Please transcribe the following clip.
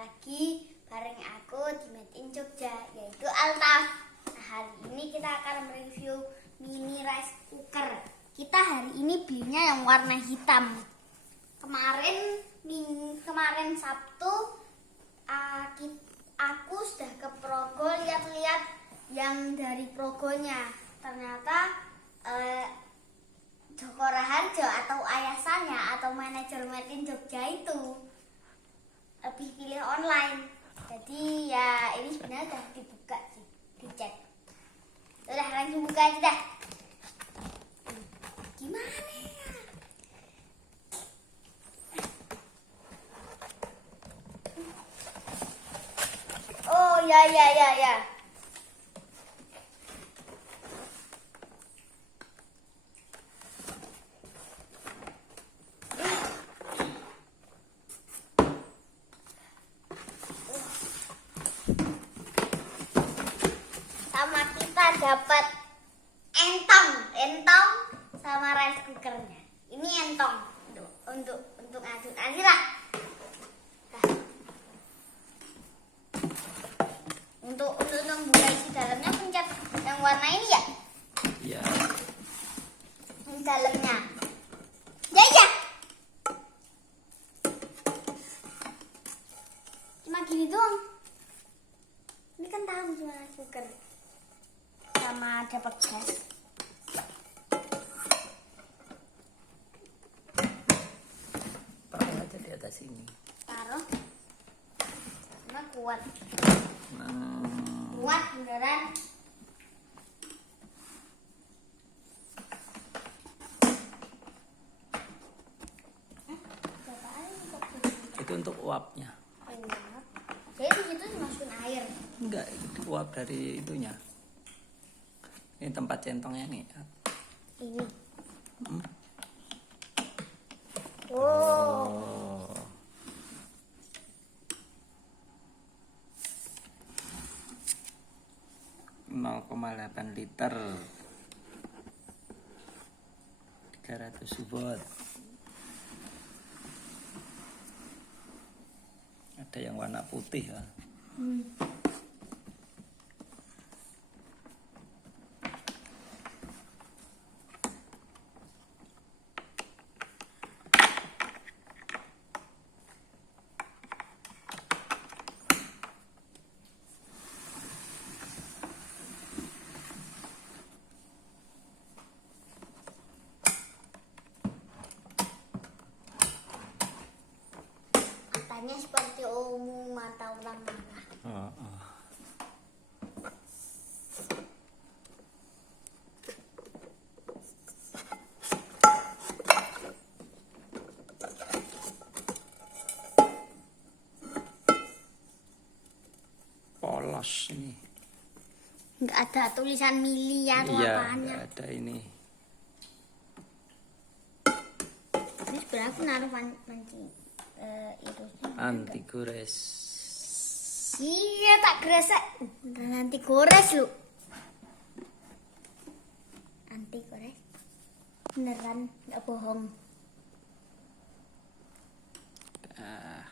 lagi bareng aku di Made in Jogja, yaitu Altaf. Nah, hari ini kita akan mereview mini rice cooker. Kita hari ini belinya yang warna hitam. Kemarin Sabtu aku sudah ke Progo lihat-lihat yang dari Progonya. Ternyata Joko Raharjo atau ayasanya atau manajer Made in Jogja itu lebih pilih online. Jadi ya ini sebenarnya udah dibuka sih, dicek. Udah langsung buka aja dah. Gimana ya? Oh ya. Sama kita dapat entong sama rice cookernya. Ini entong untuk aduk-aduk lah. Untuk membuka isi dalamnya pencet yang warna ini ya? Iya. Ini dalamnya. Ya. Cuma gini doang. Ini kan tahu cuma rice cooker. Sama dapat gas. Taruh aja di atas ini. Taruh. Karena kuat. Nah. Kuat beneran. Itu untuk uapnya. Uap. Jadi di situ dimasukin air. Enggak, itu uap dari itunya. Ini tempat centongnya nih. Ini. Hmm. Oh. 0,8 liter 300 watt. Ada yang warna putih ya. Katanya seperti umum mata orang marah. Polos ini. Nggak ada tulisan mili atau Iya, apanya. nggak ada ini. Ini sebenarnya aku naruh panci itu sih. Anti gores. Iya tak gresek. Nanti gores lu. Anti gores. Beneran nggak bohong. Ah.